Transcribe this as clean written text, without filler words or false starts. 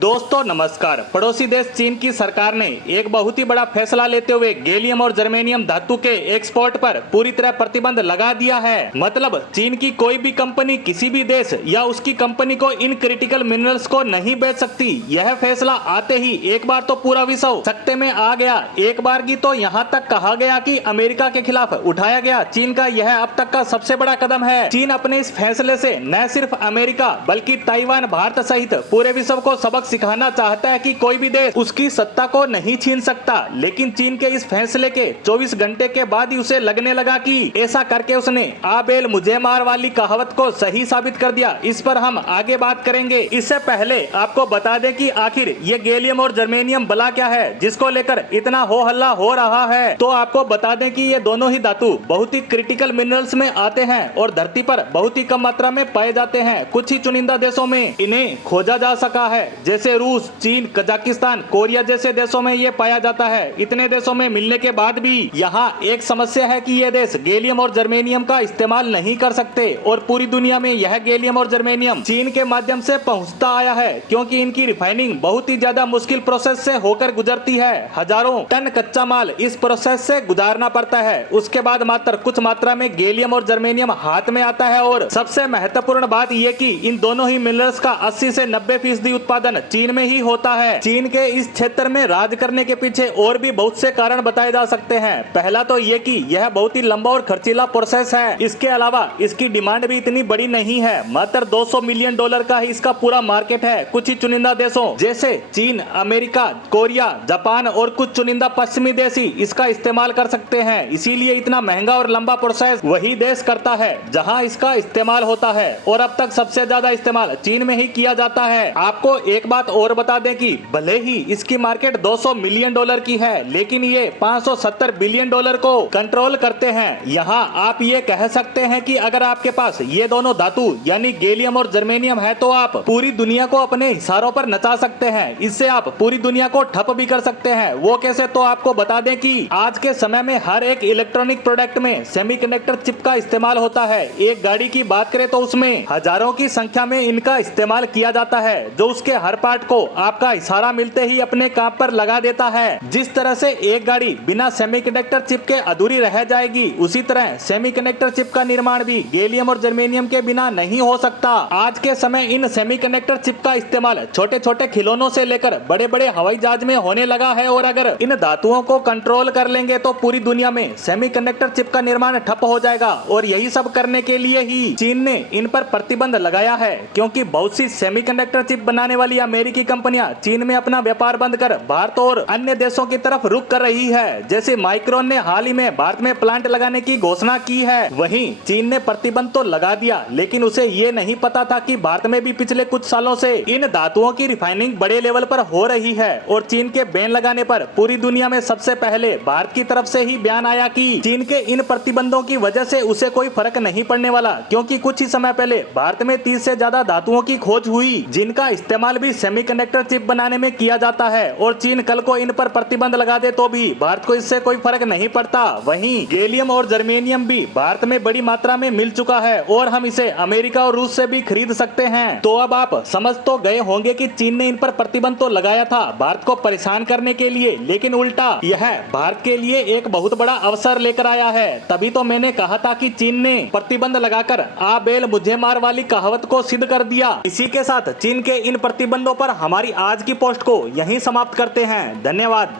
दोस्तों नमस्कार। पड़ोसी देश चीन की सरकार ने एक बहुत ही बड़ा फैसला लेते हुए गैलियम और जर्मेनियम धातु के एक्सपोर्ट पर पूरी तरह प्रतिबंध लगा दिया है। मतलब चीन की कोई भी कंपनी किसी भी देश या उसकी कंपनी को इन क्रिटिकल मिनरल्स को नहीं बेच सकती। यह फैसला आते ही एक बार तो पूरा विश्व सख्ते में आ गया। एक बार की तो यहाँ तक कहा गया कि अमेरिका के खिलाफ उठाया गया चीन का यह अब तक का सबसे बड़ा कदम है। चीन अपने इस फैसले से न सिर्फ अमेरिका बल्कि ताइवान, भारत सहित पूरे विश्व को सबक सिखाना चाहता है कि कोई भी देश उसकी सत्ता को नहीं छीन सकता। लेकिन चीन के इस फैसले के 24 घंटे के बाद ही उसे लगने लगा कि ऐसा करके उसने आ बैल मुझे मार वाली कहावत को सही साबित कर दिया। इस पर हम आगे बात करेंगे। इससे पहले आपको बता दें कि आखिर ये गैलियम और जर्मेनियम बला क्या है जिसको लेकर इतना हो हल्ला हो रहा है। तो आपको बता दें कि ये दोनों ही धातु बहुत ही क्रिटिकल मिनरल्स में आते हैं और धरती पर बहुत ही कम मात्रा में पाए जाते हैं। कुछ ही चुनिंदा देशों में इन्हें खोजा जा सका है, जैसे रूस, चीन, कजाकिस्तान, कोरिया जैसे देशों में ये पाया जाता है। इतने देशों में मिलने के बाद भी यहाँ एक समस्या है कि ये देश गैलियम और जर्मेनियम का इस्तेमाल नहीं कर सकते और पूरी दुनिया में यह गैलियम और जर्मेनियम चीन के माध्यम से पहुँचता आया है, क्योंकि इनकी रिफाइनिंग बहुत ही ज्यादा मुश्किल प्रोसेस से होकर गुजरती है। हजारों टन कच्चा माल इस प्रोसेस से गुजारना पड़ता है। उसके बाद मात्र कुछ मात्रा में गैलियम और जर्मेनियम हाथ में आता है। और सबसे महत्वपूर्ण बात यह कि इन दोनों ही मिनरल्स का 80 से 90% उत्पादन चीन में ही होता है। चीन के इस क्षेत्र में राज करने के पीछे और भी बहुत से कारण बताए जा सकते हैं। पहला तो ये कि यह बहुत ही लंबा और खर्चीला प्रोसेस है। इसके अलावा इसकी डिमांड भी इतनी बड़ी नहीं है। मात्र $200 मिलियन का ही इसका पूरा मार्केट है। कुछ ही चुनिंदा देशों जैसे चीन, अमेरिका, कोरिया, जापान और कुछ चुनिंदा पश्चिमी देश ही इसका इस्तेमाल कर सकते हैं। इसीलिए इतना महंगा और लंबा प्रोसेस वही देश करता है जहाँ इसका इस्तेमाल होता है। और अब तक सबसे ज्यादा इस्तेमाल चीन में ही किया जाता है। आपको एक बात और बता दें कि भले ही इसकी मार्केट $200 मिलियन की है, लेकिन ये $570 बिलियन को कंट्रोल करते हैं। यहाँ आप ये कह सकते हैं कि अगर आपके पास ये दोनों धातु यानी गैलियम और जर्मेनियम है तो आप पूरी दुनिया को अपने इशारों पर नचा सकते हैं। इससे आप पूरी दुनिया को ठप भी कर सकते हैं। वो कैसे, तो आपको बता दें कि आज के समय में हर एक इलेक्ट्रॉनिक प्रोडक्ट में सेमीकंडक्टर चिप का इस्तेमाल होता है। एक गाड़ी की बात करें तो उसमें हजारों की संख्या में इनका इस्तेमाल किया जाता है, जो उसके हर पार्ट को आपका इशारा मिलते ही अपने काम पर लगा देता है। जिस तरह से एक गाड़ी बिना सेमीकंडक्टर चिप के अधूरी रह जाएगी, उसी तरह सेमीकंडक्टर चिप का निर्माण भी गैलियम और जर्मेनियम के बिना नहीं हो सकता। आज के समय इन सेमीकंडक्टर चिप का इस्तेमाल छोटे छोटे खिलौनों से लेकर बड़े बड़े हवाई जहाज में होने लगा है। और अगर इन धातुओं को कंट्रोल कर लेंगे तो पूरी दुनिया में सेमीकंडक्टर चिप का निर्माण ठप हो जाएगा। और यही सब करने के लिए ही चीन ने इन पर प्रतिबंध लगाया है, क्योंकि बहुत सी सेमीकंडक्टर चिप बनाने वाली अमेरिकी कंपनियां चीन में अपना व्यापार बंद कर भारत और अन्य देशों की तरफ रुख कर रही है। जैसे माइक्रोन ने हाल ही में भारत में प्लांट लगाने की घोषणा की है, वहीं चीन ने प्रतिबंध तो लगा दिया, लेकिन उसे ये नहीं पता था कि भारत में भी पिछले कुछ सालों से इन धातुओं की रिफाइनिंग बड़े लेवल पर हो रही है। और चीन के बैन लगाने पर पूरी दुनिया में सबसे पहले भारत की तरफ से ही बयान आया कि चीन के इन प्रतिबंधों की वजह से उसे कोई फर्क नहीं पड़ने वाला, क्योंकि कुछ ही समय पहले भारत में 30 से ज्यादा धातुओं की खोज हुई जिनका इस्तेमाल भी सेमीकंडक्टर चिप बनाने में किया जाता है। और चीन कल को इन पर प्रतिबंध लगा दे तो भी भारत को इससे कोई फर्क नहीं पड़ता। वहीं गैलियम और जर्मेनियम भी भारत में बड़ी मात्रा में मिल चुका है और हम इसे अमेरिका और रूस से भी खरीद सकते हैं। तो अब आप समझ तो गए होंगे कि चीन ने इन पर प्रतिबंध तो लगाया था भारत को परेशान करने के लिए, लेकिन उल्टा यह भारत के लिए एक बहुत बड़ा अवसर लेकर आया है। तभी तो मैंने कहा था कि चीन ने प्रतिबंध लगाकर आ बैल मुझे मार वाली कहावत को सिद्ध कर दिया। इसी के साथ चीन के इन प्रतिबंधों पर हमारी आज की पोस्ट को यहीं समाप्त करते हैं। धन्यवाद।